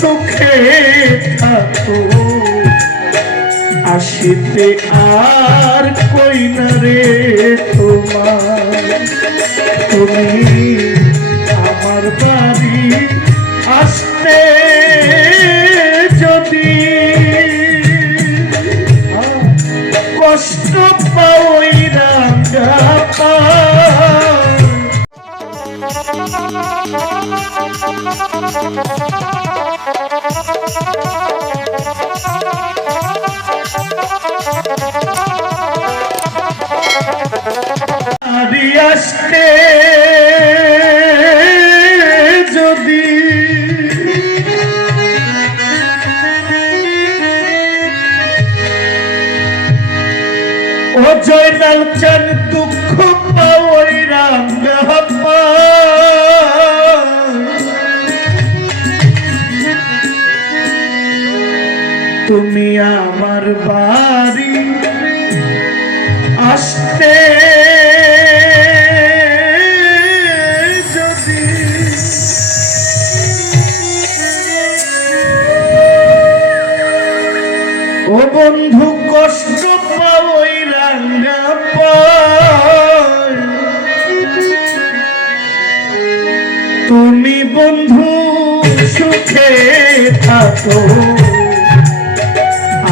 সুখে থাকো আসিতে আর কই না রে তোমার তুমি আমার বাড়ি আসতে যদি কষ্ট পাওই রাঙ্গা পা আসতে যদি ও জয়নাল চান দুঃখ পাওই রাঙ্গা পা তুমি আমার বাড়ি আসতে যদি ও বন্ধু কষ্ট পাওই রাঙ্গা পায় তুমি বন্ধু সুখে থাকো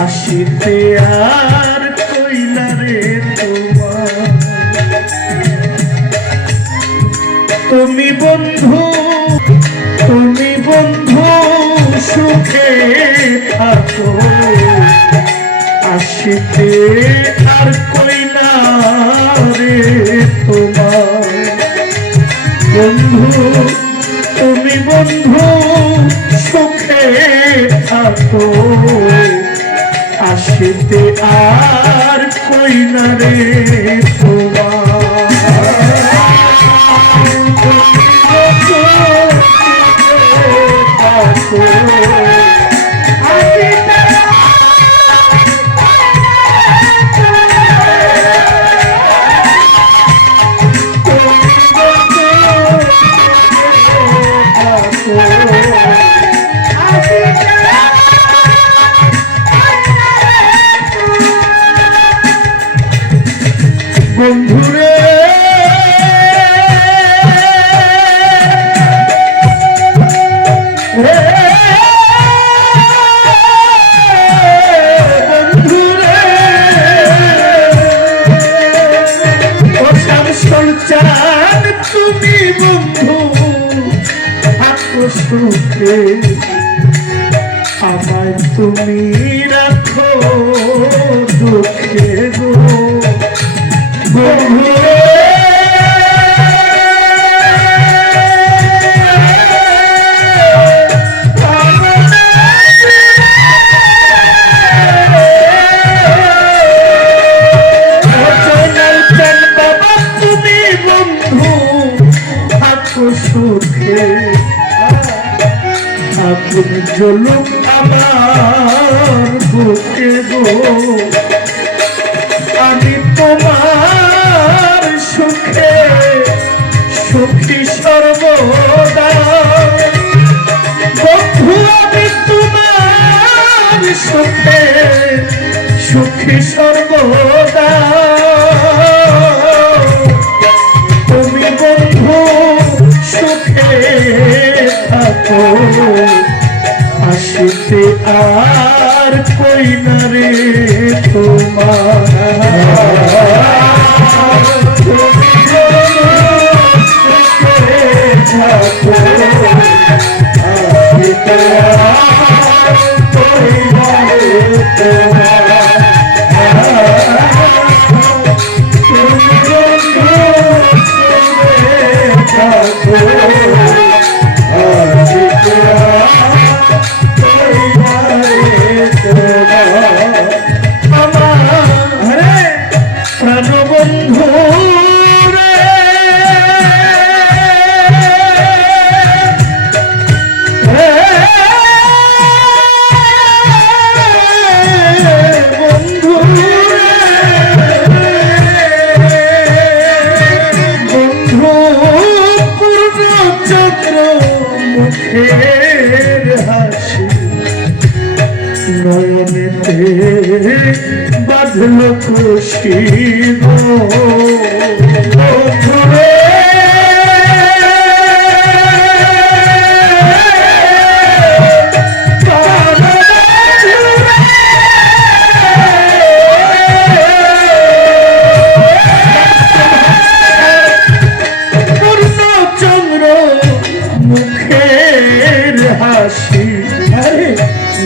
আসিতে আর কইলা রে তোমার তুমি বন্ধু সুখে থাকো আসিতে আর কইলা রে তোমার বন্ধু তুমি বন্ধু সুখে থাকো আসিতে আর কই না রে বন্ধুরে বন্ধুরে ও শামসুল চাঁদ তুমি বন্ধু থাকো সুখে আমায় তুমি রাখো দুঃখে গো সুখে আগুন জ্বলুক আমার বুকে গো আমি তোমার সুখে সুখী সর্বদা বন্ধু আমি তোমার সুখে সুখী সর্বদা তুমি বন্ধু সুখে থাকো আসিতে আর কই না রে তোমার নয়নেতে বাঁধল খুশি গো ঘুরে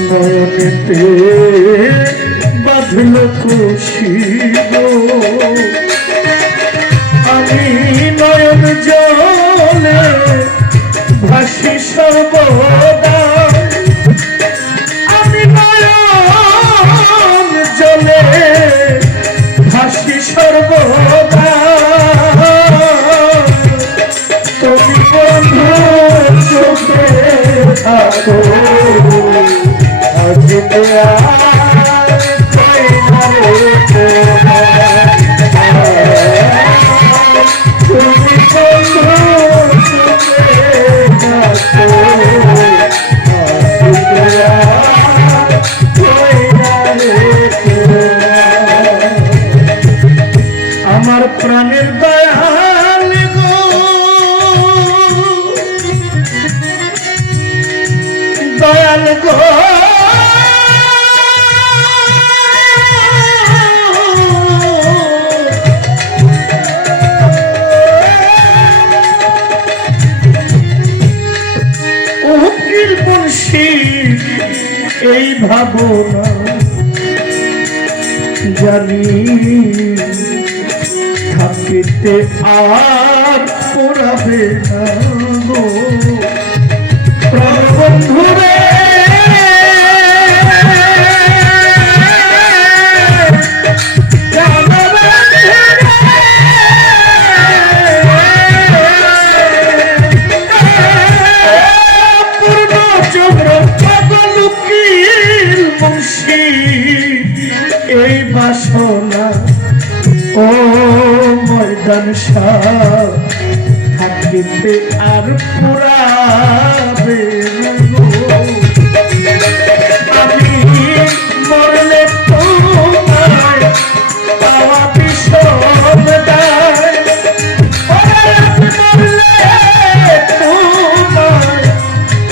নয়নেতে বাঁধল খুশি গো আমি নয়ন জলে ভাসি সর্বদা আমি নয়ন জলে ভাসি সর্বদা তুমি বন্ধু চোখে থাকো আমার প্রাণের দয়াল গো দয়াল গো এই ভাবনা জানি থাকিতে আর পোড়াবে না গো প্রাণবন্ধুরে এই বাসনা ও ময়দান থাকিতে আর পুরাবে আমি মরলে তোমায় পাওয়া বিষম দায় মরলে তোমায়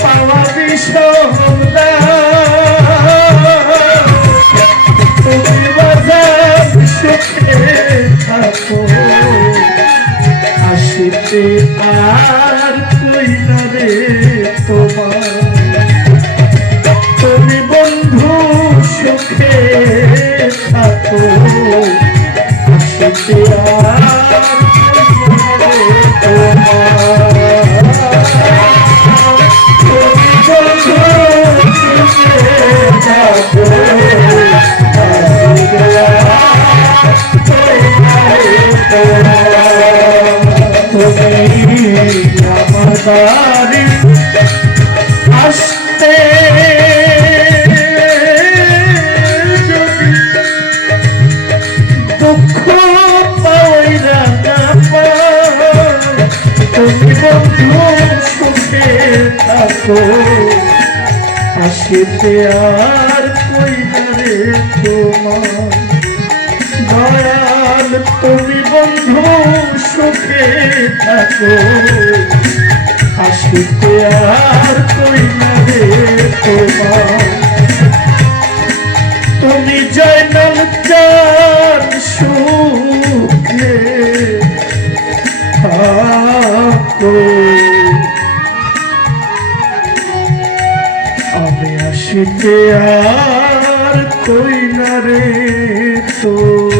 পাওয়া বিষম আসিতে আর কই না রে তোমার তুমি বন্ধু সুখে থাকো আসিতে আর আসতে দুঃখ পাইরা না তুমি বন্ধু সুখে থাকো আসিতে আর কই রে তোমার দয়াল তুমি বন্ধু সুখে থাকো আসিতে আর কই না রে তোমার তুমি জয়নাল চাঁদ সুখে থাকো আমি আসিতে আর কই না রে তো